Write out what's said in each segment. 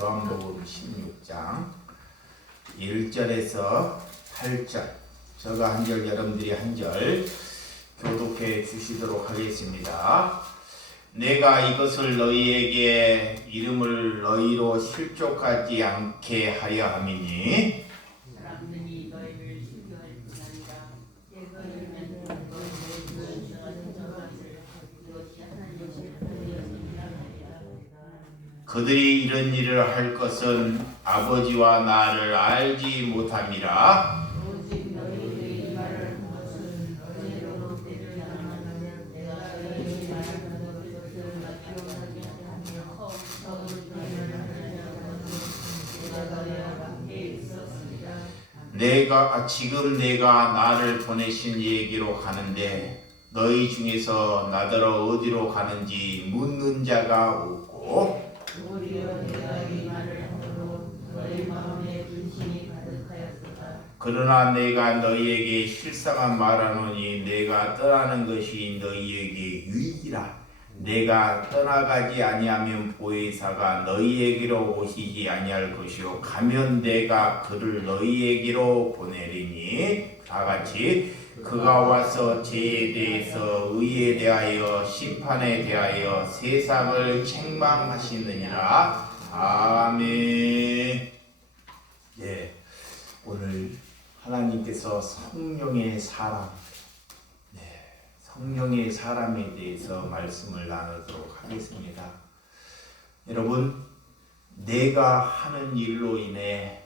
요한복음 16장 1절에서 8절 저가 한 절 여러분들이 한 절 교독해 주시도록 하겠습니다. 내가 이것을 너희에게 이름을 너희로 실족하지 않게 하려 함이니 사람들이 너희를 신뢰할 뿐 아니라 예거리면 너희를 이것이 하나님의 뜻이라 하리라. 그들이 이런 일을 할 것은 아버지와 나를 알지 못함이라. 오직 너희들이 말하는 것은 너희로 때를 당하면 내가 너희에게 말하는 것을 기억하게 하며 서울 너희를 하려는 것은 내가 너희와 함께 있었습니다. 지금 내가 나를 보내신 얘기로 가는데 너희 중에서 나더러 어디로 가는지 묻는 자가 없고 오히려 내가 이 말을 함으로 너희 마음에 근심이 가득하였도다. 그러나 내가 너희에게 실상한 말하노니 내가 떠나는 것이 너희에게 유익이라. 내가 떠나가지 아니하면 보혜사가 너희에게로 오시지 아니할 것이요 가면 내가 그를 너희에게로 보내리니 다같이 그가 와서 죄에 대해서 의에 대하여 심판에 대하여 세상을 책망하시느니라. 아멘. 예, 오늘 하나님께서 성령의 사람, 성령의 사람에 대해서 말씀을 나누도록 하겠습니다. 여러분, 내가 하는 일로 인해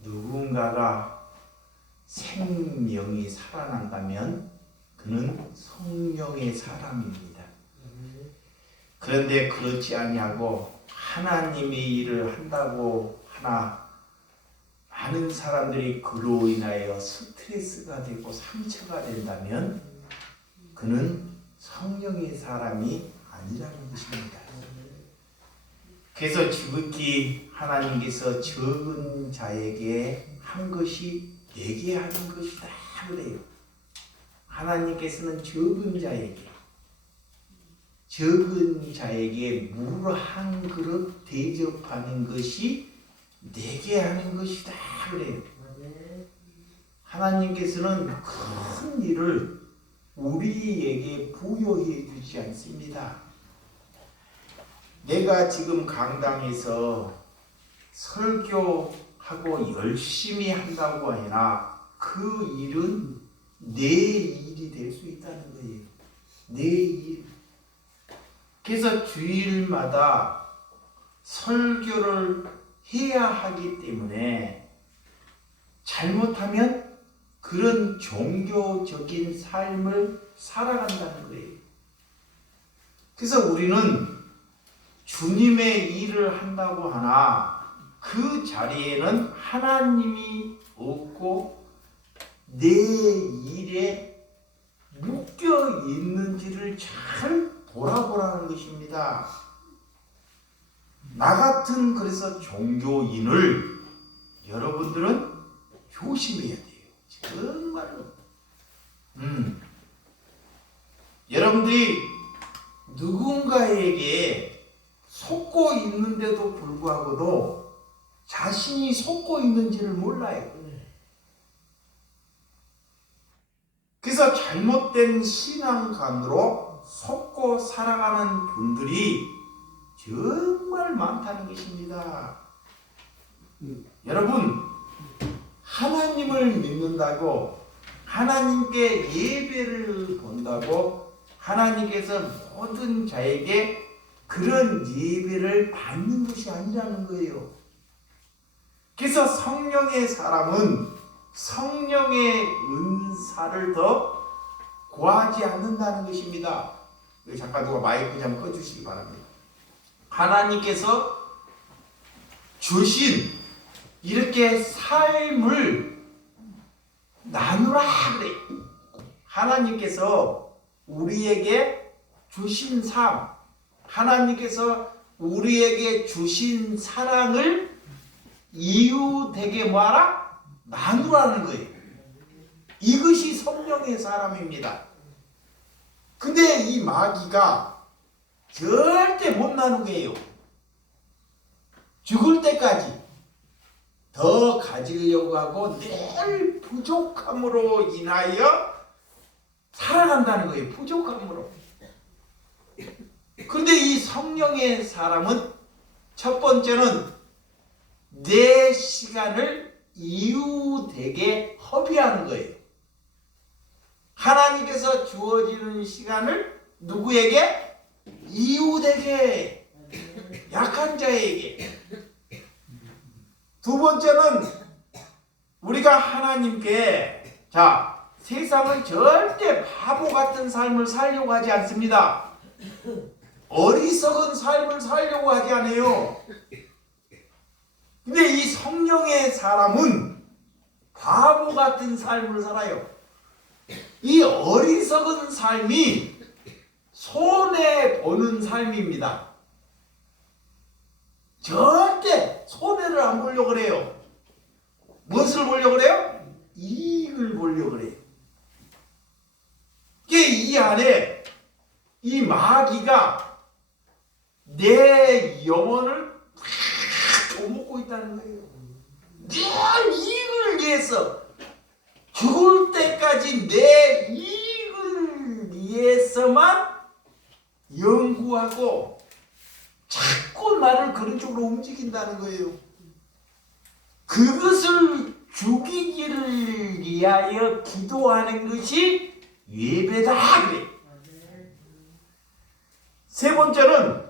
누군가가 생명이 살아난다면 그는 성령의 사람입니다. 그런데 그렇지 아니하고 하나님의 일을 한다고 하나 많은 사람들이 그로 인하여 스트레스가 되고 상처가 된다면 그는 성령의 사람이 아니라는 것입니다. 그래서 지극히 하나님께서 적은 자에게 한 것이 내게 하는 것이다 그래요. 하나님께서는 적은 자에게 물 한 그릇 대접하는 것이 내게 하는 것이다 그래요. 하나님께서는 큰 일을 우리에게 부여해 주지 않습니다. 내가 지금 강당에서 설교하고 열심히 한다고 하나 그 일은 내 일이 될 수 있다는 거예요. 내 일. 그래서 주일마다 설교를 해야 하기 때문에 잘못하면 그런 종교적인 삶을 살아간다는 거예요. 그래서 우리는 주님의 일을 한다고 하나 그 자리에는 하나님이 없고 내 일에 묶여 있는지를 잘 돌아보라는 것입니다. 나 같은 그래서 종교인을 여러분들은 조심해야 돼요. 정말로. 여러분들이 누군가에게 속고 있는데도 불구하고도 자신이 속고 있는지를 몰라요. 그래서 잘못된 신앙관으로 속고 살아가는 분들이 정말 많다는 것입니다. 여러분, 하나님을 믿는다고 하나님께 예배를 본다고 하나님께서 모든 자에게 그런 예배를 받는 것이 아니라는 거예요. 그래서 성령의 사람은 성령의 은사를 더 구하지 않는다는 것입니다. 잠깐 누가 마이크 좀 꺼주시기 바랍니다. 하나님께서 주신 이렇게 삶을 나누라 그래. 하나님께서 우리에게 주신 삶, 하나님께서 우리에게 주신 사랑을 이웃에게 뭐하라? 나누라는 거예요. 이것이 성령의 사람입니다. 근데 이 마귀가 절대 못 나누게 해요. 죽을 때까지 더 가지려고 하고 늘 부족함으로 인하여 살아간다는 거예요. 부족함으로. 그런데 이 성령의 사람은 첫 번째는 내 시간을 이유되게 허비하는 거예요. 하나님께서 주어지는 시간을 누구에게? 이유되게, 약한 자에게. 두 번째는 우리가 하나님께 세상은 절대 바보 같은 삶을 살려고 하지 않습니다. 어리석은 삶을 살려고 하지 않아요. 근데 이 성령의 사람은 바보 같은 삶을 살아요. 이 어리석은 삶이 손해보는 삶입니다. 절대 손해를 안 보려고 그래요. 무엇을 보려고 그래요? 이익을 보려고 그래요. 이 안에 이 마귀가 내 영혼을 다 쪼먹고 있다는 거예요. 늘 이익을 위해서, 죽을 때까지 내 이익을 위해서만 연구하고 자꾸 나를 그런 쪽으로 움직인다는 거예요. 그것을 죽이기를 위하여 기도하는 것이 예배다 그래. 세 번째는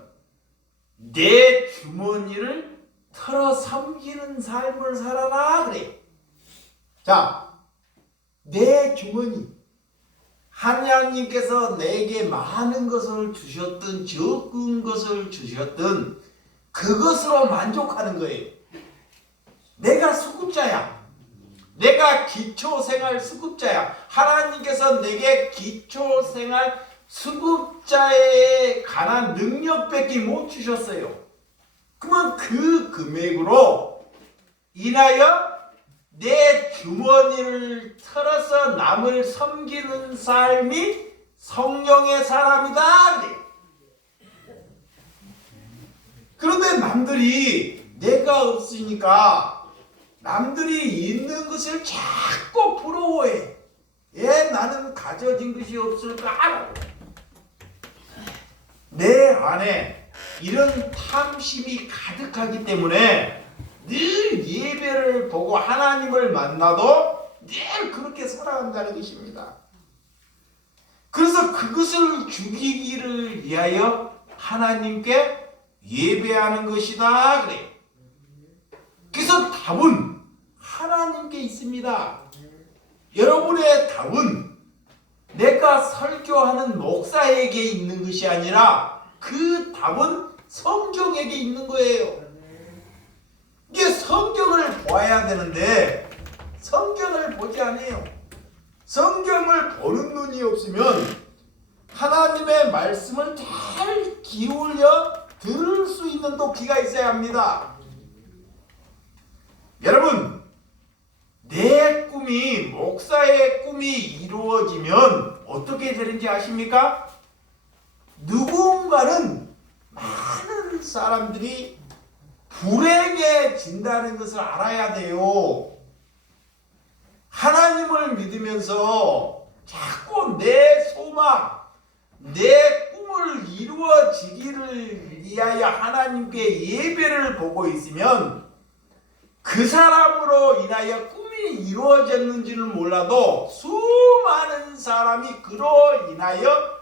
내 주머니를 털어 삼키는 삶을 살아라 그래. 내 주머니. 하나님께서 내게 많은 것을 주셨든 적은 것을 주셨든 그것으로 만족하는 거예요. 내가 수급자야. 내가 기초생활 수급자야. 하나님께서 내게 기초생활 수급자에 관한 능력밖에 못 주셨어요. 그러면 그 금액으로 인하여 내 주머니를 털어서 남을 섬기는 삶이 성령의 사람이다. 그런데 남들이 내가 없으니까 남들이 있는 것을 자꾸 부러워해. 왜 나는 가져진 것이 없을까? 내 안에 이런 탐심이 가득하기 때문에 늘 예배를 보고 하나님을 만나도 늘 그렇게 살아간다는 것입니다. 그래서 그것을 죽이기를 위하여 하나님께 예배하는 것이다 그래. 그래서 답은 하나님께 있습니다. 여러분의 답은 내가 설교하는 목사에게 있는 것이 아니라 그 답은 성경에게 있는 거예요. 이게 성경을 보아야 되는데 성경을 보지 않아요. 성경을 보는 눈이 없으면 하나님의 말씀을 잘 기울여 들을 수 있는 또 귀가 있어야 합니다. 여러분, 내 꿈이, 목사의 꿈이 이루어지면 어떻게 되는지 아십니까? 누군가는 많은 사람들이 불행해진다는 것을 알아야 돼요. 하나님을 믿으면서 자꾸 내 소망, 내 꿈을 이루어지기를 위하여 하나님께 예배를 보고 있으면 그 사람으로 인하여 꿈이 이루어졌는지는 몰라도 수많은 사람이 그로 인하여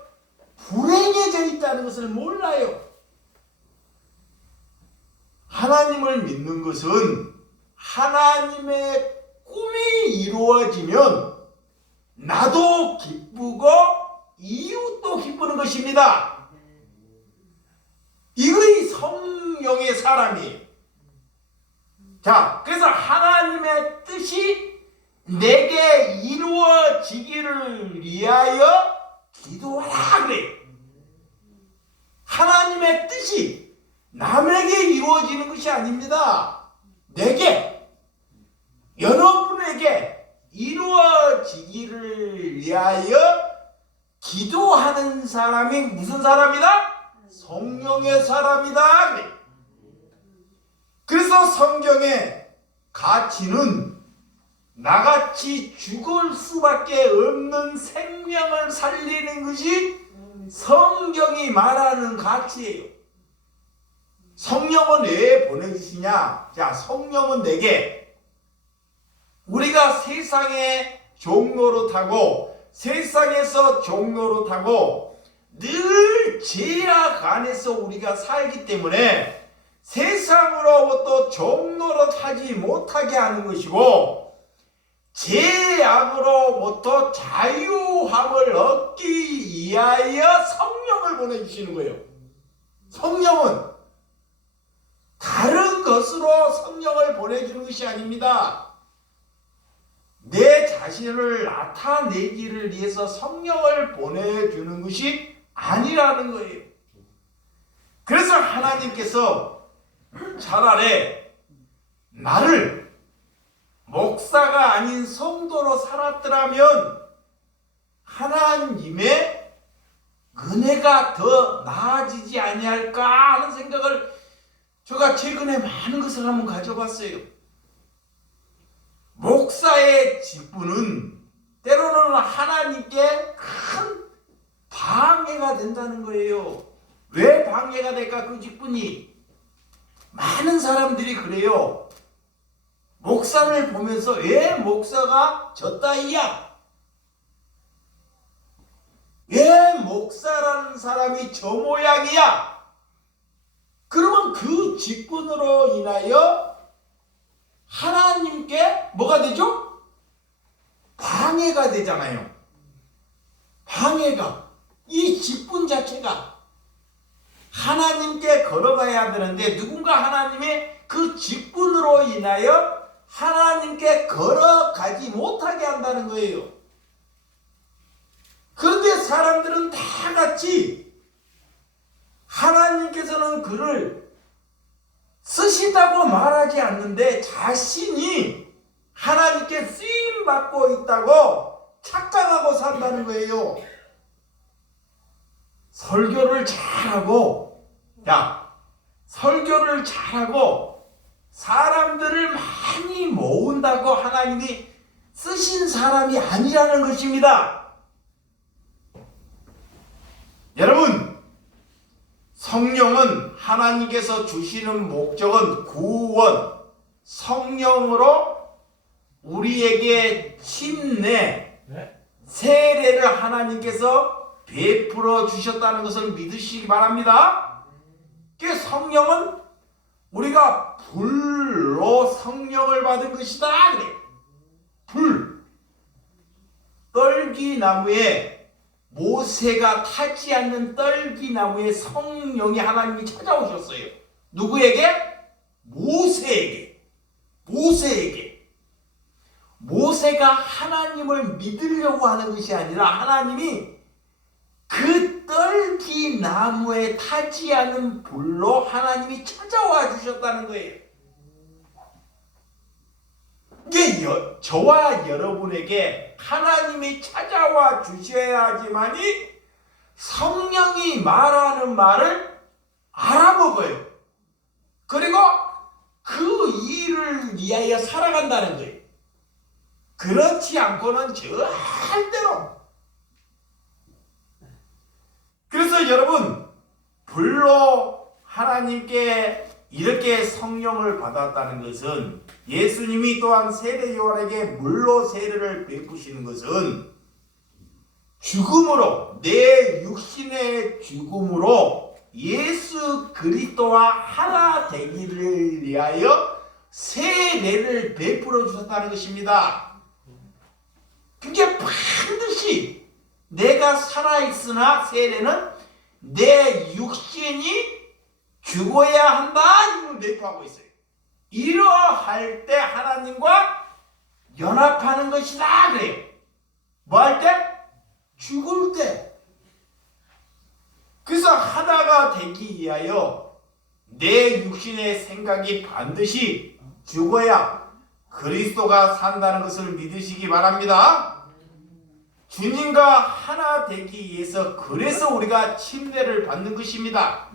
불행해져 있다는 것을 몰라요. 하나님을 믿는 것은 하나님의 꿈이 이루어지면 나도 기쁘고 이웃도 기쁘는 것입니다. 이거이 성령의 사람이에요. 그래서 하나님의 뜻이 내게 이루어지기를 위하여 기도하라 그래. 하나님의 뜻이 남에게 이루어지는 것이 아닙니다. 내게, 여러분에게 이루어지기를 위하여 기도하는 사람이 무슨 사람이다? 성령의 사람이다. 그래서 성경의 가치는 나같이 죽을 수밖에 없는 생명을 살리는 것이 성경이 말하는 가치예요. 성령은 왜 보내주시냐? 자, 성령은 내게 우리가 세상의 종노릇하고 세상에서 종노릇하고 늘 죄악 안에서 우리가 살기 때문에 세상으로부터 종노릇하지 못하게 하는 것이고 죄악으로부터 자유함을 얻기 위하여 성령을 보내주시는 거예요. 성령은 다른 것으로 성령을 보내주는 것이 아닙니다. 내 자신을 나타내기를 위해서 성령을 보내주는 것이 아니라는 거예요. 그래서 하나님께서 차라리 나를 목사가 아닌 성도로 살았더라면 하나님의 은혜가 더 나아지지 아니할까 하는 생각을 제가 최근에 많은 것을 한번 가져봤어요. 목사의 직분은 때로는 하나님께 큰 방해가 된다는 거예요. 왜 방해가 될까? 그 직분이 많은 사람들이 그래요. 목사를 보면서 왜 목사가 저 따위야? 왜 목사라는 사람이 저 모양이야? 그러면 그 직분으로 인하여 하나님께 뭐가 되죠? 방해가 되잖아요. 방해가. 이 직분 자체가 하나님께 걸어가야 되는데 누군가 하나님의 그 직분으로 인하여 하나님께 걸어가지 못하게 한다는 거예요. 그런데 사람들은 다 같이 하나님께서는 그를 쓰신다고 말하지 않는데 자신이 하나님께 쓰임받고 있다고 착각하고 산다는 거예요. 설교를 잘하고, 설교를 잘하고 사람들을 많이 모은다고 하나님이 쓰신 사람이 아니라는 것입니다. 여러분, 성령은 하나님께서 주시는 목적은 구원, 성령으로 우리에게 침례, 세례를 하나님께서 베풀어 주셨다는 것을 믿으시기 바랍니다. 그 성령은 우리가 불로 성령을 받은 것이다. 그래. 불. 떨기나무에 모세가 타지 않는 떨기나무에 성령이 하나님이 찾아오셨어요. 누구에게? 모세에게. 모세가 하나님을 믿으려고 하는 것이 아니라 하나님이 그 떨기나무에 타지 않은 불로 하나님이 찾아와 주셨다는 거예요. 이게 저와 여러분에게 하나님이 찾아와 주셔야지만이 성령이 말하는 말을 알아먹어요. 그리고 그 일을 위하여 살아간다는 거예요. 그렇지 않고는 절대로. 그래서 여러분, 불로 하나님께 이렇게 성령을 받았다는 것은 예수님이 또한 세례 요한에게 물로 세례를 베푸시는 것은 죽음으로, 내 육신의 죽음으로 예수 그리스도와 하나 되기를 위하여 세례를 베풀어 주셨다는 것입니다. 그게 반드시 내가 살아있으나 세례는 내 육신이 죽어야 한다 이걸 내포하고 있어요. 이러할 때 하나님과 연합하는 것이다 그래요. 뭐 할 때? 죽을 때. 그래서 하나가 되기 위하여 내 육신의 생각이 반드시 죽어야 그리스도가 산다는 것을 믿으시기 바랍니다. 주님과 하나 되기 위해서 그래서 우리가 침례를 받는 것입니다.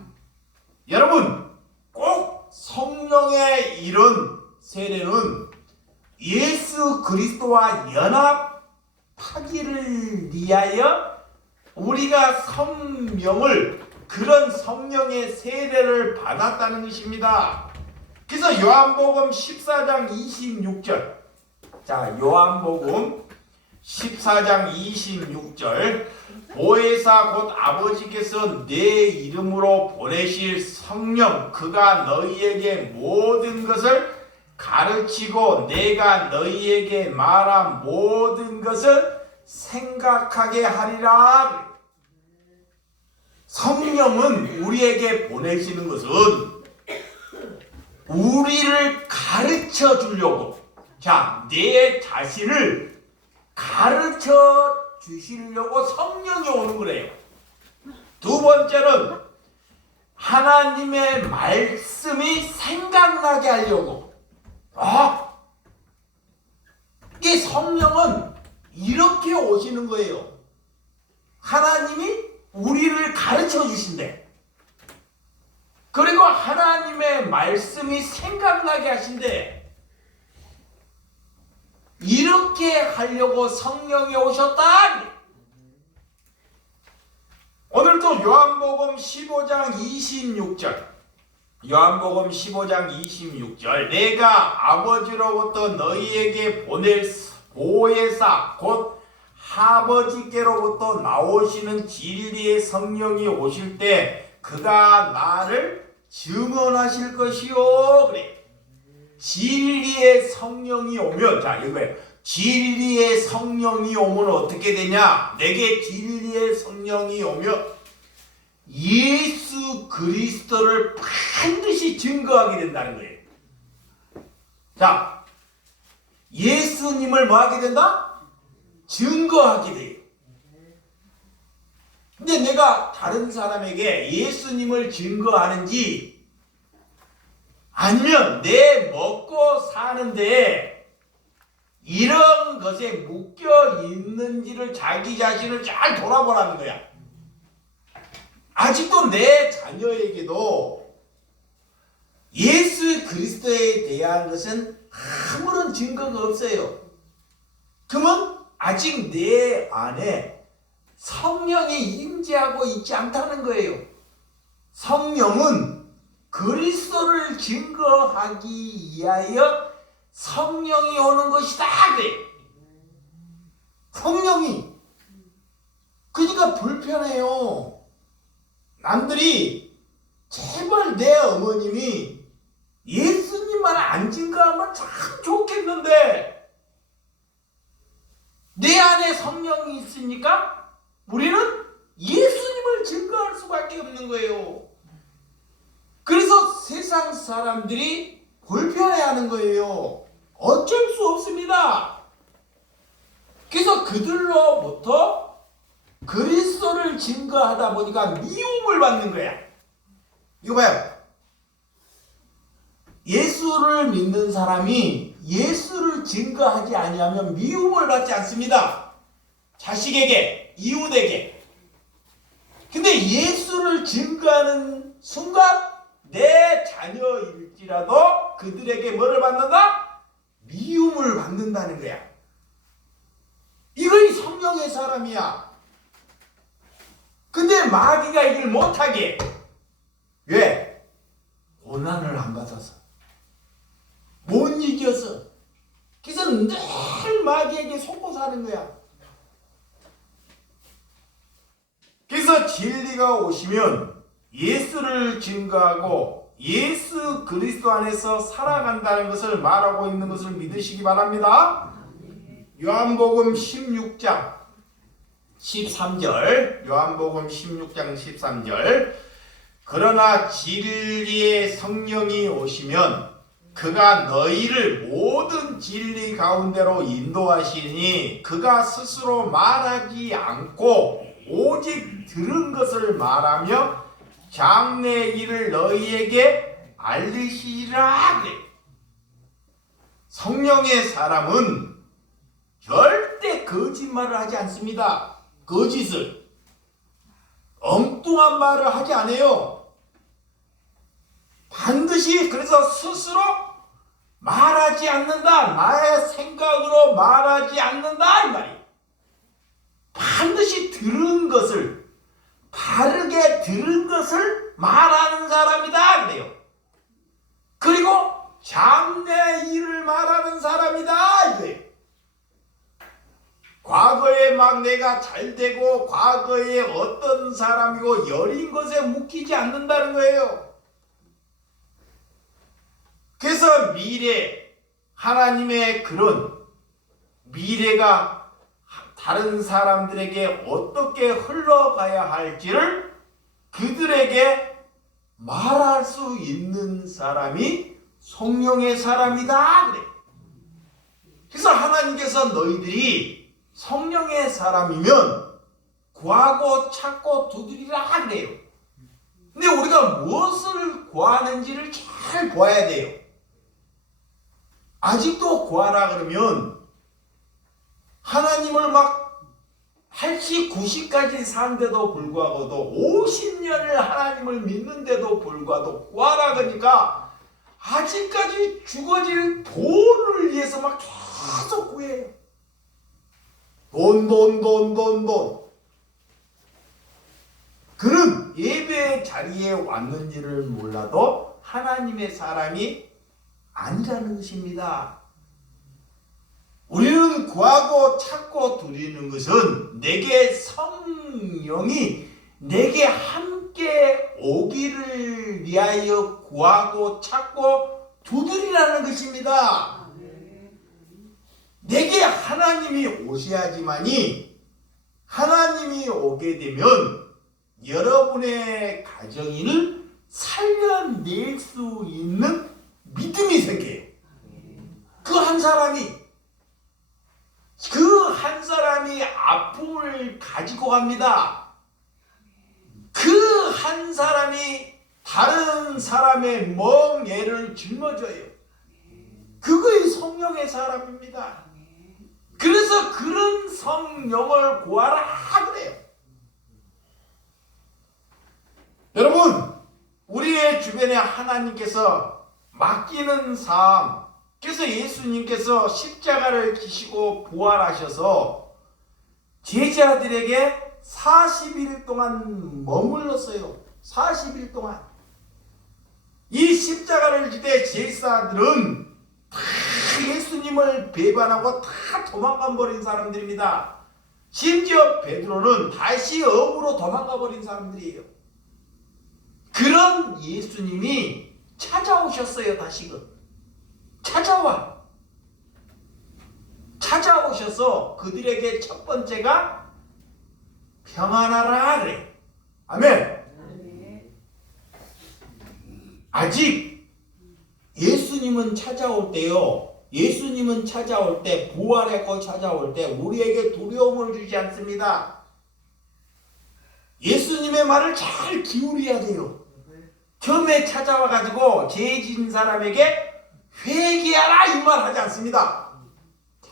여러분, 꼭 성령의 이런 세례는 예수 그리스도와 연합하기를 위하여 우리가 성령을, 그런 성령의 세례를 받았다는 것입니다. 그래서 요한복음 14장 26절, 자, 요한복음 14장 26절, 보혜사 곧 아버지께서 내 이름으로 보내실 성령, 그가 너희에게 모든 것을 가르치고 내가 너희에게 말한 모든 것을 생각하게 하리라. 성령은 우리에게 보내시는 것은 우리를 가르쳐 주려고, 자, 내 자신을 가르쳐 주시려고 성령이 오는 거래요. 두 번째는 하나님의 말씀이 생각나게 하려고. 이 성령은 이렇게 오시는 거예요. 하나님이 우리를 가르쳐 주신대. 그리고 하나님의 말씀이 생각나게 하신대. 이렇게 하려고 성령이 오셨다. 오늘도 요한복음 15장 26절, 요한복음 15장 26절, 내가 아버지로부터 너희에게 보낼 보혜사 곧 아버지께로부터 나오시는 진리의 성령이 오실 때 그가 나를 증언하실 것이요. 그래. 진리의 성령이 오면, 자, 이거예요. 진리의 성령이 오면 어떻게 되냐? 내게 진리의 성령이 오면 예수 그리스도를 반드시 증거하게 된다는 거예요. 자, 예수님을 뭐 하게 된다? 증거하게 돼요. 근데 내가 다른 사람에게 예수님을 증거하는지, 아니면 내 먹고 사는데 이런 것에 묶여 있는지를 자기 자신을 잘 돌아보라는 거야. 아직도 내 자녀에게도 예수 그리스도에 대한 것은 아무런 증거가 없어요. 그러면 아직 내 안에 성령이 임재하고 있지 않다는 거예요. 성령은 그리스도를 증거하기 위하여 성령이 오는 것이다. 그래. 성령이. 그러니까 불편해요. 남들이 제발 내 어머님이 예수님만 안 증거하면 참 좋겠는데, 내 안에 성령이 있으니까 우리는 예수님을 증거할 수밖에 없는 거예요. 그래서 세상 사람들이 불편해하는 거예요. 어쩔 수 없습니다. 그래서 그들로부터 그리스도를 증거하다 보니까 미움을 받는 거야. 이거 봐요. 예수를 믿는 사람이 예수를 증거하지 아니하면 미움을 받지 않습니다. 자식에게, 이웃에게. 근데 예수를 증거하는 순간 내 자녀일지라도 그들에게 뭐를 받는다? 미움을 받는다는 거야. 이거이 성령의 사람이야. 근데 마귀가 이걸 못하게. 왜? 고난을 안 받아서. 못 이겨서. 그래서 늘 마귀에게 속고 사는 거야. 그래서 진리가 오시면 예수를 증거하고 예수 그리스도 안에서 살아간다는 것을 말하고 있는 것을 믿으시기 바랍니다. 요한복음 16장 13절, 요한복음 16장 13절, 그러나 진리의 성령이 오시면 그가 너희를 모든 진리 가운데로 인도하시니 그가 스스로 말하지 않고 오직 들은 것을 말하며 장래 일을 너희에게 알리시리라. 성령의 사람은 절대 거짓말을 하지 않습니다. 거짓을, 엉뚱한 말을 하지 않아요. 반드시 그래서 스스로 말하지 않는다. 나의 생각으로 말하지 않는다 이 말이에요. 반드시 들은 것을, 바르게 들은 것을 말하는 사람이다 그래요. 그리고 장래 일을 말하는 사람이다 이거예요. 과거에 막 내가 잘되고 과거에 어떤 사람이고 여린 것에 묶이지 않는다는 거예요. 그래서 미래, 하나님의 그런 미래가 다른 사람들에게 어떻게 흘러가야 할지를 그들에게 말할 수 있는 사람이 성령의 사람이다 그래. 그래서 하나님께서 너희들이 성령의 사람이면 구하고 찾고 두드리라 그래요. 근데 우리가 무엇을 구하는지를 잘 봐야 돼요. 아직도 구하라 그러면 하나님을 막 80, 90까지 산데도 불구하고도 50년을 하나님을 믿는데도 불구하고 구하라 그러니까 아직까지 죽어질 돈을 위해서 막 계속 구해요. 돈. 그는 예배 자리에 왔는지를 몰라도 하나님의 사람이 아니라는 것입니다. 우리는 구하고 찾고 두리는 것은 내게 성령이 내게 함께 오기를 위하여 구하고 찾고 두드리라는 것입니다. 내게 하나님이 오셔야지만이 하나님이 오게 되면 여러분의 가정을 살려낼 수 있는 믿음이 생겨요. 그 한 사람이 아픔을 가지고 갑니다. 그 한 사람이 다른 사람의 멍에를 짊어져요. 그거의 성령의 사람입니다. 그래서 그런 성령을 구하라 그래요. 여러분, 우리의 주변에 하나님께서 맡기는 삶, 그래서 예수님께서 십자가를 지시고 부활하셔서 제자들에게 40일 동안 머물렀어요. 40일 동안. 이 십자가를 지대 제사들은 다 예수님을 배반하고 다 도망가 버린 사람들입니다. 심지어 베드로는 다시 업으로 도망가 버린 사람들이에요. 그런 예수님이 찾아오셨어요. 다시금 찾아오셔서 그들에게 첫 번째가 평안하라 그래. 아멘. 아직 예수님은 찾아올 때요. 예수님은 찾아올 때, 부활했고 찾아올 때 우리에게 두려움을 주지 않습니다. 예수님의 말을 잘 기울여야 돼요. 처음에 찾아와 가지고 죄 지은 사람에게 회개하라 이 말 하지 않습니다.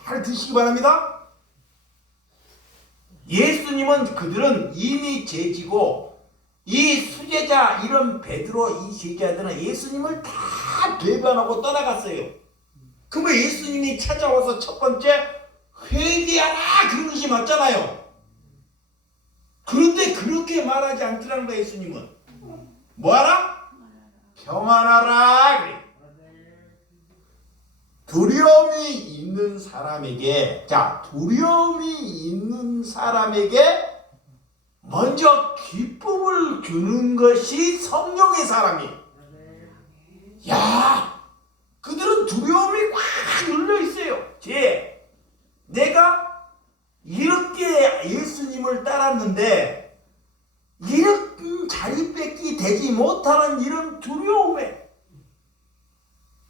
잘 듣시기 바랍니다. 예수님은 그들은 이미 죄 지고 이 수제자 이런 베드로 이 제자들은 예수님을 다 배반하고 떠나갔어요. 그러면 예수님이 찾아와서 첫 번째 회개하라 그런 것이 맞잖아요. 그런데 그렇게 말하지 않더라는 거예요. 예수님은 뭐하라? 평안하라 그래. 두려움이 있는 사람에게, 두려움이 있는 사람에게 먼저 기쁨을 주는 것이 성령의 사람이에요. 야, 그들은 두려움이 꽉 눌려 있어요. 내가 이렇게 예수님을 따랐는데 이런 자리뺏기 되지 못하는 이런 두려움에,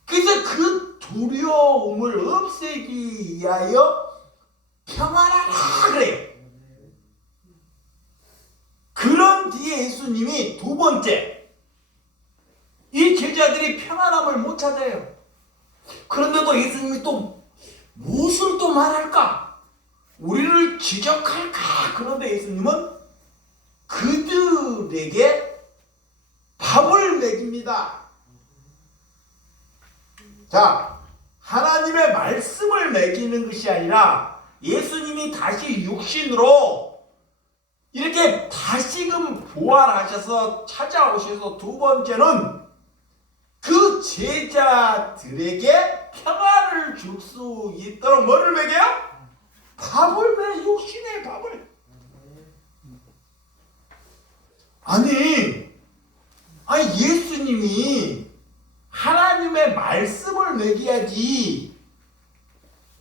그래서 그 두려움을 없애기 위하여 평안하라 그래요. 그런 뒤에 예수님이 두 번째, 이 제자들이 평안함을 못 찾아요. 그런데도 예수님이 또 무엇을 또 말할까? 우리를 지적할까? 그런데 예수님은 그들에게 밥을 먹입니다. 자, 하나님의 말씀을 먹이는 것이 아니라 예수님이 다시 육신으로 이렇게 다시금 부활하셔서 찾아오셔서 두 번째는 그 제자들에게 평안을 줄 수 있도록 뭐를 먹여요? 밥을 먹여. 육신의 밥을. 아니 예수님이 하나님의 말씀을 먹여야지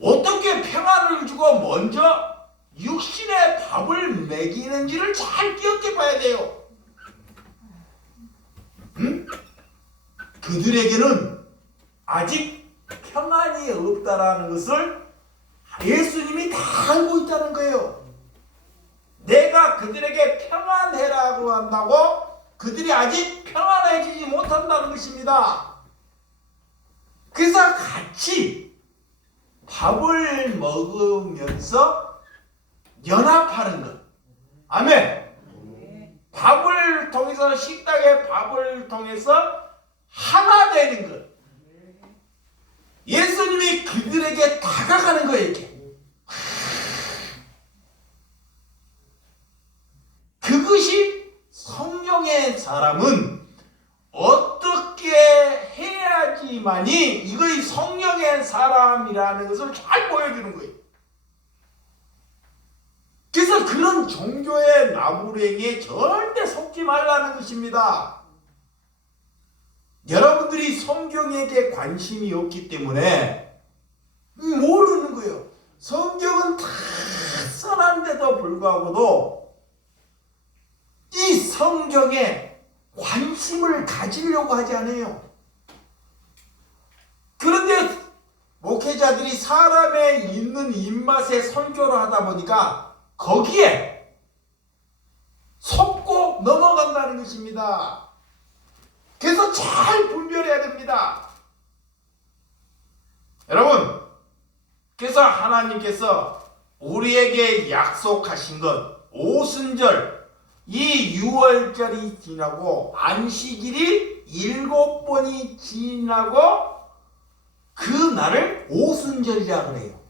어떻게 평안을 주고 먼저 육신의 밥을 먹이는지를 잘 기억해 봐야 돼요. 응? 그들에게는 아직 평안이 없다라는 것을 예수님이 다 알고 있다는 거예요. 내가 그들에게 평안해라고 한다고 그들이 아직 평안해지지 못한다는 것입니다. 그래서 같이 밥을 먹으면서 연합하는 것. 아멘. 밥을 통해서 식탁의 밥을 통해서 하나 되는 것. 예수님이 그들에게 다가가는 거예요. 이렇게. 그것이 성령의 사람은 어떻게 해야지만이 이거의 성령의 사람이라는 것을 잘 보여주는 거예요. 그래서 그런 종교의 나무랭이에 절대 속지 말라는 것입니다. 여러분들이 성경에게 관심이 없기 때문에 모르는 거예요. 성경은 다 써놨는데도 불구하고도 이 성경에 관심을 가지려고 하지 않아요. 그런데 목회자들이 사람의 있는 입맛에 설교를 하다 보니까 거기에 속고 넘어간다는 것입니다. 그래서 잘 분별해야 됩니다. 여러분, 그래서 하나님께서 우리에게 약속하신 것, 오순절, 이 6월절이 지나고 안식일이 7번이 지나고 그 날을 오순절이라 그래요.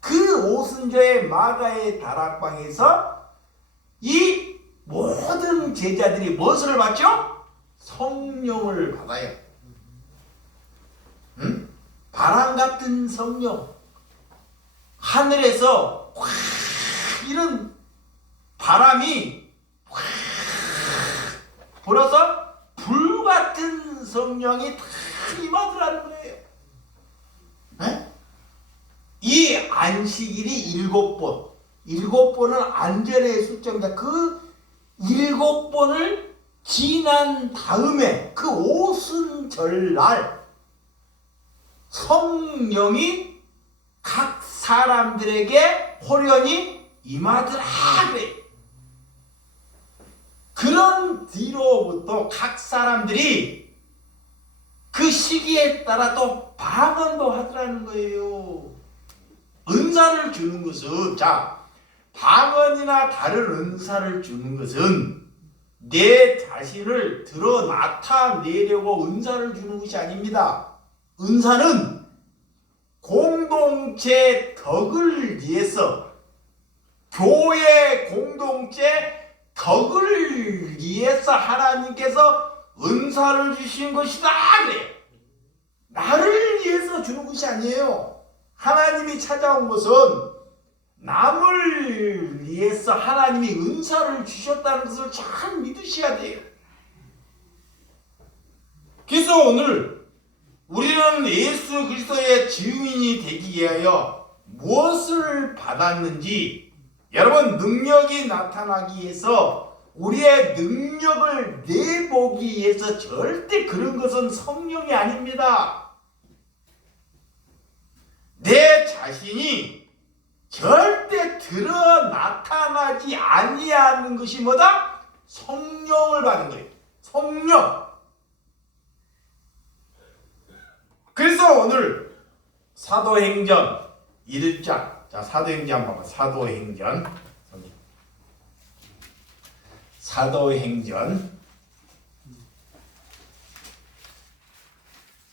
그 오순절의 마가의 다락방에서 이 모든 제자들이 무엇을 받죠? 성령을 받아요. 응? 바람 같은 성령. 하늘에서 확 이런 바람이 확 불어서 불 같은 성령이 다 임하더라는 거예요. 네? 이 안식일이 7번. 7번은 안전의 숫자입니다. 그 7번을 지난 다음에 그 오순절 날 성령이 각 사람들에게 호련히 임하더라 그래요. 그런 뒤로부터 각 사람들이 그 시기에 따라 또 방언도 하더라는 거예요. 은사를 주는 것은, 방언이나 다른 은사를 주는 것은 내 자신을 드러 나타내려고 은사를 주는 것이 아닙니다. 은사는 공동체 덕을 위해서, 교회 공동체 덕을 위해서 하나님께서 은사를 주신 것이다 그래요. 나를 위해서 주는 것이 아니에요. 하나님이 찾아온 것은 남을 위해서 하나님이 은사를 주셨다는 것을 잘 믿으셔야 돼요. 그래서 오늘 우리는 예수 그리스도의 증인이 되기 위하여 무엇을 받았는지, 여러분, 능력이 나타나기 위해서, 우리의 능력을 내보기 위해서 절대 그런 것은 성령이 아닙니다. 내 자신이 절대 드러 나타나지 아니하는 것이 뭐다? 성령을 받는 거예요. 성령. 그래서 오늘 사도행전 1장, 사도행전 한번 봐봐. 사도행전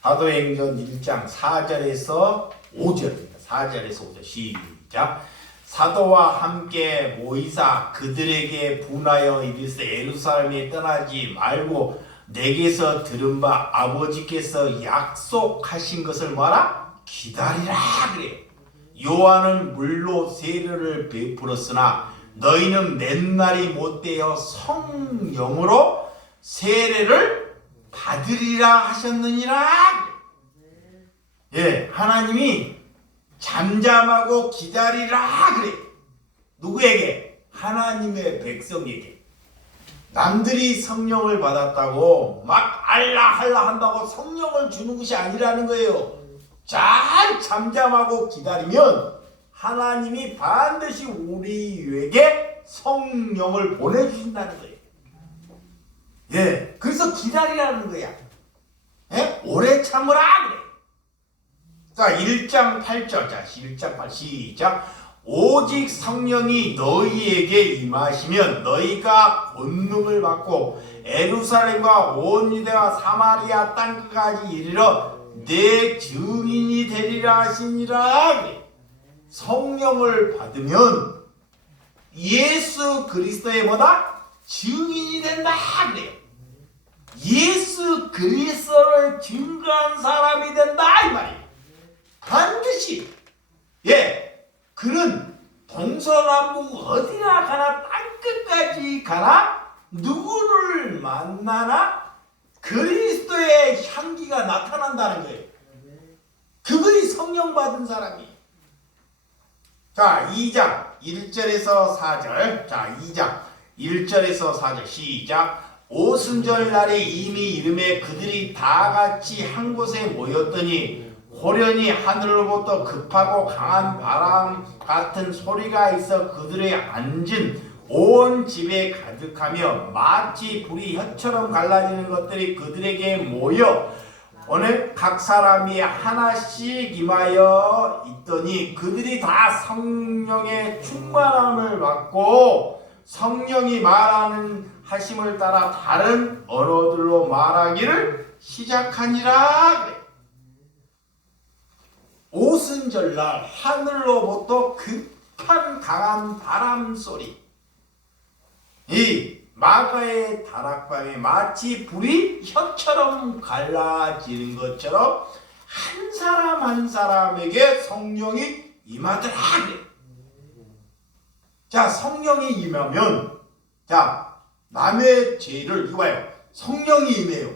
사도행전 1장 4절에서 5절입니다. 4절에서 5절 시작. 사도와 함께 모이사 그들에게 분하여 이르시되 예루살렘에 떠나지 말고 내게서 들은 바 아버지께서 약속하신 것을 뭐라? 기다리라 그래요. 요한은 물로 세례를 베풀었으나 너희는 맨날이 못되어 성령으로 세례를 받으리라 하셨느니라. 예, 하나님이 잠잠하고 기다리라 그래. 누구에게? 하나님의 백성에게. 남들이 성령을 받았다고 막 알라할라 한다고 성령을 주는 것이 아니라는 거예요. 잘 잠잠하고 기다리면 하나님이 반드시 우리에게 성령을 보내주신다는 거예요. 예, 그래서 기다리라는 거야. 예? 오래 참으라 그래. 자, 1장 8절. 자, 1장 8 시작. 오직 성령이 너희에게 임하시면 너희가 권능을 받고 예루살렘과 온 유대와 사마리아 땅끝까지 이르러 내 증인이 되리라 하시니라. 성령을 받으면 예수 그리스도의 뭐다? 증인이 된다 그래요. 예수 그리스도를 증거한 사람이 된다 이 말이에요. 반드시. 예, 그는 동서남북 어디나 가나 땅끝까지 가나 누구를 만나나 그리스도의 향기가 나타난다는 거예요. 그분이 성령 받은 사람이. 자, 2장 1절에서 4절. 자, 2장 1절에서 4절 시작. 오순절 날에 이미 이름에 그들이 다 같이 한 곳에 모였더니 호련히 하늘로부터 급하고 강한 바람 같은 소리가 있어 그들의 앉은 온 집에 가득하며 마치 불이 혀처럼 갈라지는 것들이 그들에게 모여 오늘 각 사람이 하나씩 임하여 있더니 그들이 다 성령의 충만함을 받고 성령이 말하는 하심을 따라 다른 언어들로 말하기를 시작하니라 그래. 오순절날 하늘로부터 급한 강한 바람 소리, 이 마가의 다락방에 마치 불이 혀처럼 갈라지는 것처럼 한 사람 한 사람에게 성령이 임하더라. 자, 성령이 임하면 자, 남의 죄를 이거예요. 성령이 임해요.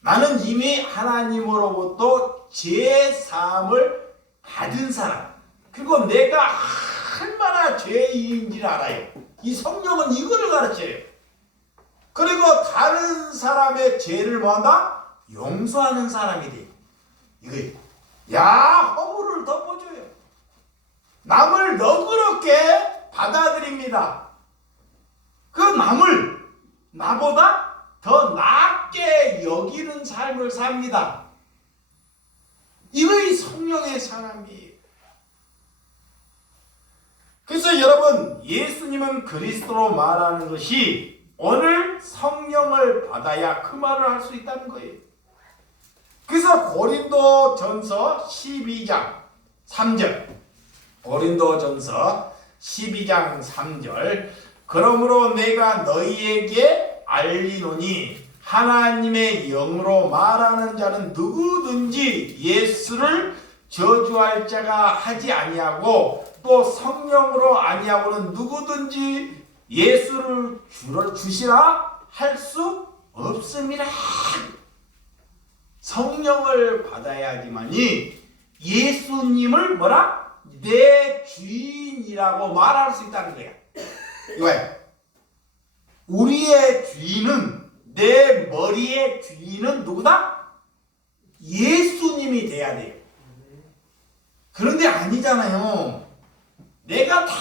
나는 이미 하나님으로부터 죄 사함을 받은 사람. 그리고 내가 얼마나 죄인지를 알아요. 이 성령은 이거를 가르쳐요. 그리고 다른 사람의 죄를 뭐한다? 용서하는 사람이 돼요. 이거예요. 야, 허물을 덮어줘요. 남을 너그럽게 받아들입니다. 그 남을 나보다 더 낮게 여기는 삶을 삽니다. 이거이 성령의 사람이에요. 그래서 여러분, 예수님은 그리스도로 말하는 것이 오늘 성령을 받아야 그 말을 할 수 있다는 거예요. 그래서 고린도전서 12장 3절, 고린도전서 12장 3절, 그러므로 내가 너희에게 알리노니 하나님의 영으로 말하는 자는 누구든지 예수를 저주할 자가 하지 아니하고 또 성령으로 아니하고는 누구든지 예수를 주시라 할 수 없음이라. 성령을 받아야지만이 예수님을 뭐라? 내 주인이라고 말할 수 있다는 거야. 이거야. 우리의 주인은, 내 머리의 주인은 누구다? 예수님이 돼야 돼요. 그런데 아니잖아요. 내가 다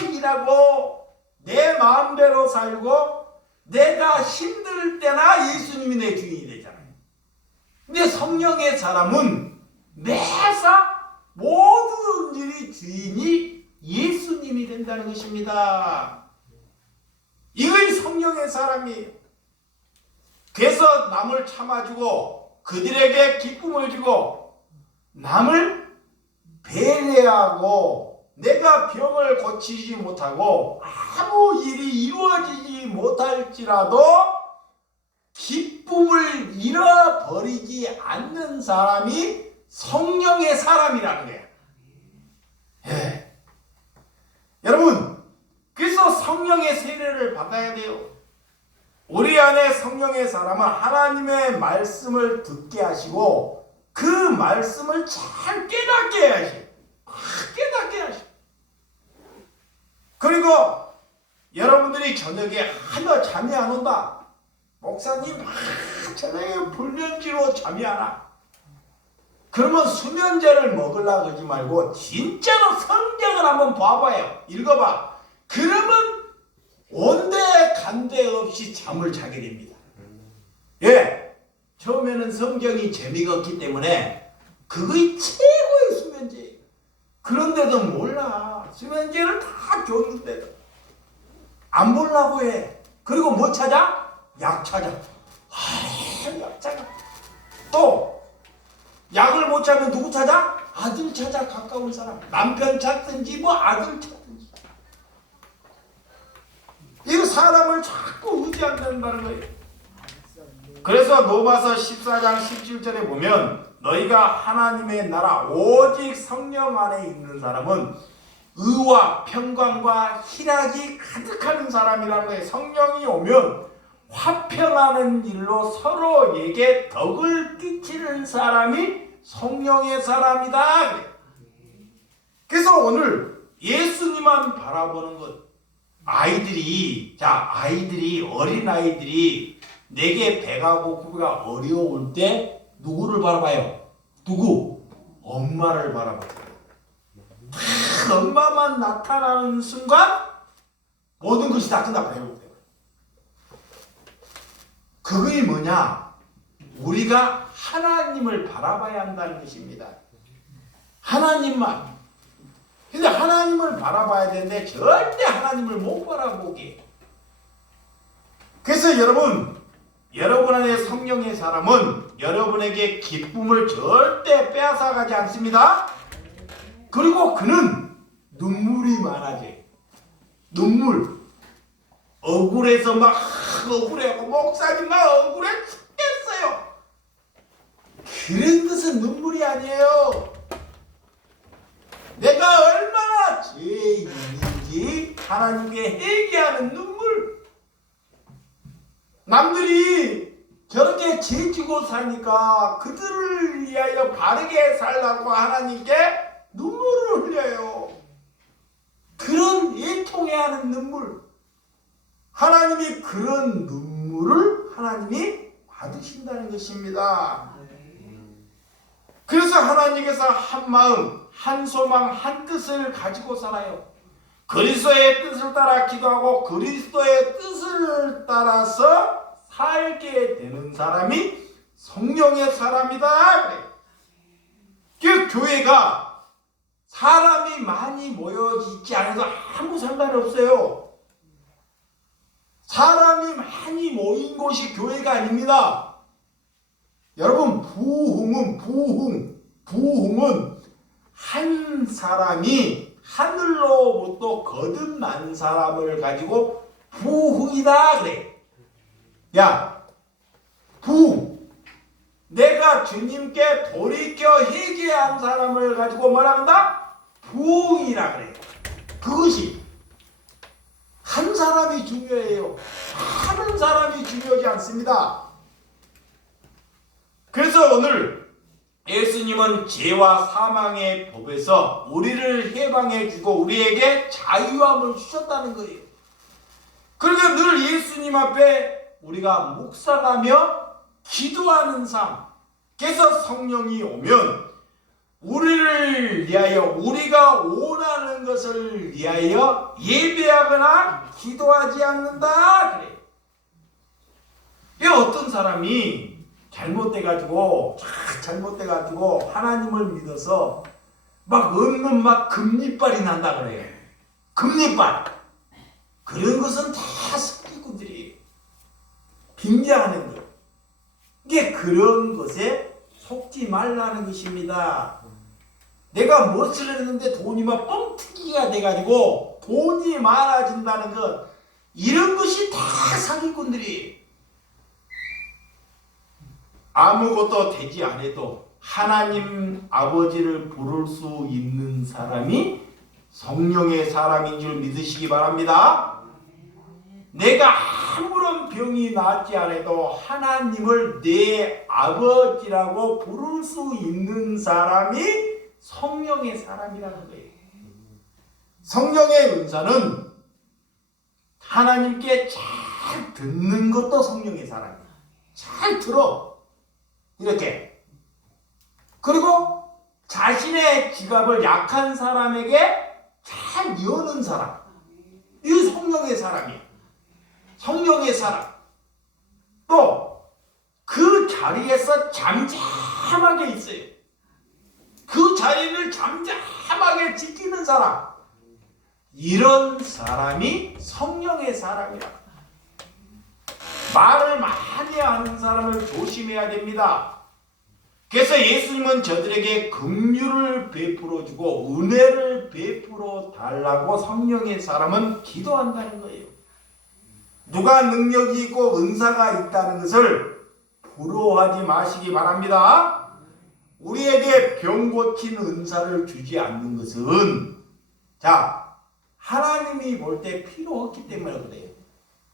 일하고 내 마음대로 살고 내가 힘들 때나 예수님이 내 주인이 되잖아요. 근데 성령의 사람은 매사 모든 일이 주인이 예수님이 된다는 것입니다. 이것이 성령의 사람이에요. 그래서 남을 참아주고 그들에게 기쁨을 주고 남을 배려하고 내가 병을 고치지 못하고 아무 일이 이루어지지 못할지라도 기쁨을 잃어버리지 않는 사람이 성령의 사람이라는 거예요. 예. 여러분, 그래서 성령의 세례를 받아야 돼요. 우리 안에 성령의 사람은 하나님의 말씀을 듣게 하시고 그 말씀을 잘 깨닫게 하시고 깨닫게 하시고 그리고 여러분들이 저녁에 하여 잠이 안 온다. 목사님 저녁에 불면지로 잠이 안 와. 그러면 수면제를 먹으려고 하지 말고 진짜로 성경을 한번 봐봐요. 읽어봐. 그러면 온데간데 없이 잠을 자게 됩니다. 예, 처음에는 성경이 재미가 없기 때문에 그거이 최고의 수면제. 그런데도 몰라. 수면제를 다 줬는데도 안 보려고 해. 그리고 뭐 찾아? 약 찾아. 약 찾아. 또 약을 못 찾으면 누구 찾아? 아들 찾아. 가까운 사람. 남편 찾든지 뭐 아들 찾든지. 이거 사람을 자꾸 의지한다는 거예요. 그래서 로마서 14장 17절에 보면 너희가 하나님의 나라 오직 성령 안에 있는 사람은 의와 평강과 희락이 가득하는 사람이라는 거예요. 성령이 오면 화평하는 일로 서로에게 덕을 끼치는 사람이 성령의 사람이다. 그래서 오늘 예수님만 바라보는 것. 아이들이 어린아이들이 내게 배가 고프기가 어려울 때 누구를 바라봐요? 누구? 엄마를 바라봐요. 엄마만 나타나는 순간 모든 것이 다 끝나버려요. 그게 뭐냐? 우리가 하나님을 바라봐야 한다는 것입니다. 하나님만. 근데 하나님을 바라봐야 되는데 절대 하나님을 못 바라보게. 그래서 여러분 안에 성령의 사람은 여러분에게 기쁨을 절대 빼앗아가지 않습니다. 그리고 그는 눈물이 많아져요. 눈물. 억울해서 막 억울해하고 목사님 막 억울해 죽겠어요. 그런 것은 눈물이 아니에요. 내가 얼마나 죄인인지 하나님께 회개하는 눈물. 남들이 저렇게 죄지고 사니까 그들을 위하여 바르게 살라고 하나님께 눈물을 흘려요. 그런 애통해하는 눈물. 하나님이 그런 눈물을 하나님이 받으신다는 것입니다. 그래서 하나님께서 한 마음, 한 소망, 한 뜻을 가지고 살아요. 그리스도의 뜻을 따라 기도하고 그리스도의 뜻을 따라서 살게 되는 사람이 성령의 사람이다. 그 교회가 사람이 많이 모여있지 않아서 아무 상관이 없어요. 사람이 많이 모인 곳이 교회가 아닙니다. 여러분, 부흥은 한 사람이 하늘로부터 거듭난 사람을 가지고 부흥이다 그래. 야, 부흥. 내가 주님께 돌이켜 회개한 사람을 가지고 뭐라 한다? 부흥이라 그래. 그것이 한 사람이 중요해요. 많은 사람이 중요하지 않습니다. 그래서 오늘 예수님은 죄와 사망의 법에서 우리를 해방해 주고 우리에게 자유함을 주셨다는 거예요. 그러니까 늘 예수님 앞에 우리가 묵상하며 기도하는 삶. 그래서 성령이 오면 우리를 위하여 우리가 원하는 것을 위하여 예배하거나 기도하지 않는다 그래. 이 어떤 사람이 잘못돼가지고 하나님을 믿어서 막 없는 막 금리빨이 난다 그래. 금리빨. 그런 것은 다 스피꾼들이 빙자하는 거. 이게 그런 것에 속지 말라는 것입니다. 내가 무엇을 했는데 돈이 막 뻥튀기가 돼가지고 돈이 많아진다는 것, 이런 것이 다 사기꾼들이. 아무것도 되지 않아도 하나님 아버지를 부를 수 있는 사람이 성령의 사람인 줄 믿으시기 바랍니다. 내가 아무런 병이 낫지 않아도 하나님을 내 아버지라고 부를 수 있는 사람이 성령의 사람이라는 거예요. 성령의 은사는 하나님께 잘 듣는 것도 성령의 사람이에요. 잘 들어. 이렇게. 그리고 자신의 지갑을 약한 사람에게 잘 여는 사람. 이 성령의 사람이에요. 성령의 사람. 또 그 자리에서 잠잠하게 있어요. 그 자리를 잠잠하게 지키는 사람. 이런 사람이 성령의 사람이라. 말을 많이 하는 사람을 조심해야 됩니다. 그래서 예수님은 저들에게 긍휼을 베풀어 주고 은혜를 베풀어 달라고 성령의 사람은 기도한다는 거예요. 누가 능력이 있고 은사가 있다는 것을 부러워하지 마시기 바랍니다. 우리에게 병 고친 은사를 주지 않는 것은 하나님이 볼 때 필요 없기 때문에 그래요.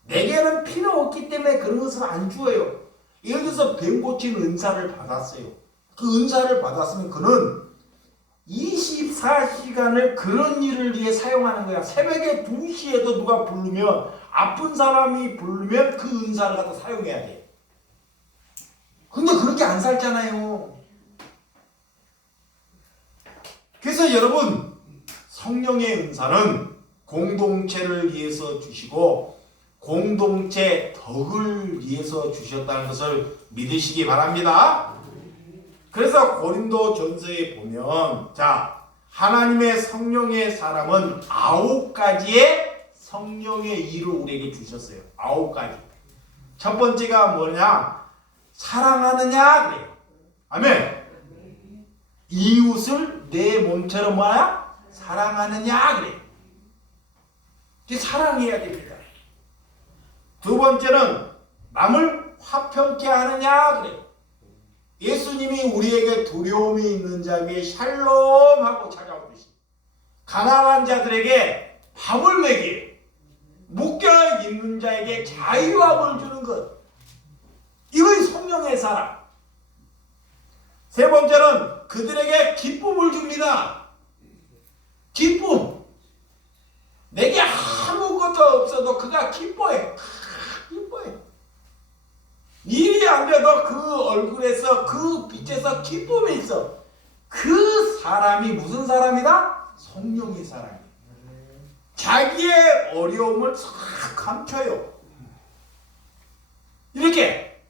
내게는 필요 없기 때문에 그런 것을 안 주어요. 예를 들어서 병 고친 은사를 받았어요. 그 은사를 받았으면 그는 24시간을 그런 일을 위해 사용하는 거야. 새벽에 2시에도 누가 부르면, 아픈 사람이 부르면 그 은사를 갖다 사용해야 돼. 근데 그렇게 안 살잖아요. 그래서 여러분, 성령의 은사는 공동체를 위해서 주시고 공동체 덕을 위해서 주셨다는 것을 믿으시기 바랍니다. 그래서 고린도 전서에 보면 하나님의 성령의 사람은 9가지의 성령의 일을 우리에게 주셨어요. 9가지. 첫 번째가 뭐냐? 사랑하느냐 그래요. 아멘. 이웃을 내 몸처럼 뭐야? 사랑하느냐 그래요. 사랑해야 됩니다. 두 번째는 남을 화평케 하느냐 그래요. 예수님이 우리에게 두려움이 있는 자에게 샬롬하고 찾아오듯이 가난한 자들에게 밥을 먹이, 묶여 있는 자에게 자유함을 주는 것, 이것이 성령의 사랑. 세 번째는 그들에게 기쁨을 줍니다. 기쁨. 내게 아무것도 없어도 그가 기뻐해. 기뻐해. 일이 안 돼도 그 얼굴에서, 그 빛에서 기쁨이 있어. 그 사람이 무슨 사람이다? 성령의 사람이야. 자기의 어려움을 싹 감춰요. 이렇게.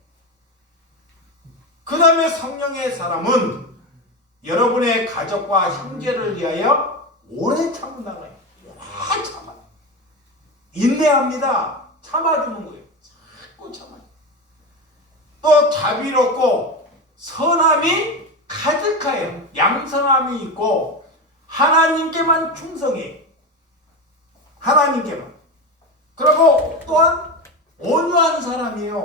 그 다음에 성령의 사람은 여러분의 가족과 형제를 위하여 오래 참는다 거예요. 오래 참아. 인내합니다. 참아주는 거예요. 자꾸 참아요. 또 자비롭고 선함이 가득해요. 양선함이 있고 하나님께만 충성해. 하나님께만. 그리고 또한 온유한 사람이에요.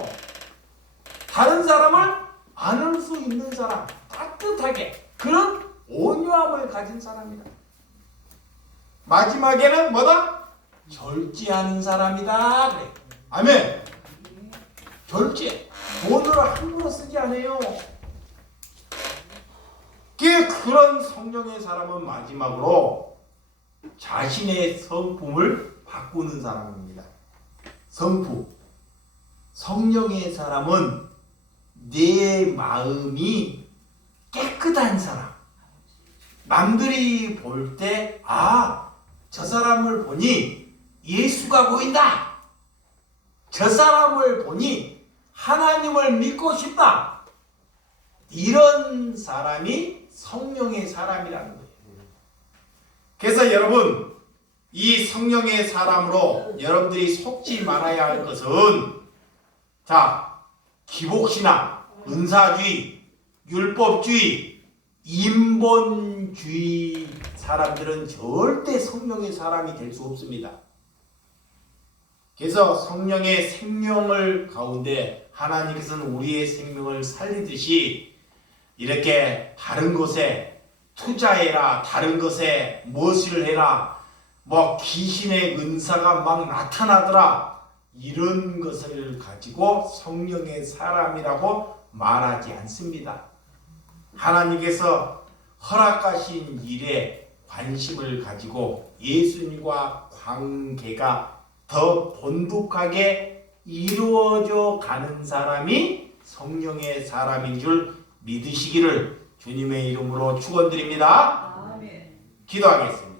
다른 사람을 안을 수 있는 사람, 따뜻하게 그런 온유함을 가진 사람이다. 마지막에는 뭐다? 절제하는 사람이다 그래. 아멘. 절제. 돈으로 함부로 쓰지 않아요. 그런 성령의 사람은 마지막으로 자신의 성품을 바꾸는 사람입니다. 성품. 성령의 사람은 내 마음이 깨끗한 사람. 남들이 볼 때 저 사람을 보니 예수가 보인다. 저 사람을 보니 하나님을 믿고 싶다. 이런 사람이 성령의 사람이라는 거예요. 그래서 여러분, 이 성령의 사람으로 여러분들이 속지 말아야 할 것은 기복신앙, 은사주의, 율법주의, 인본주의 사람들은 절대 성령의 사람이 될 수 없습니다. 그래서 성령의 생명을 가운데 하나님께서는 우리의 생명을 살리듯이 이렇게 다른 것에 투자해라, 다른 것에 무엇을 해라, 뭐 귀신의 은사가 막 나타나더라, 이런 것을 가지고 성령의 사람이라고 말하지 않습니다. 하나님께서 허락하신 일에 관심을 가지고 예수님과 관계가 더 본독하게 이루어져 가는 사람이 성령의 사람인 줄 믿으시기를 주님의 이름으로 축원드립니다. 아멘. 기도하겠습니다.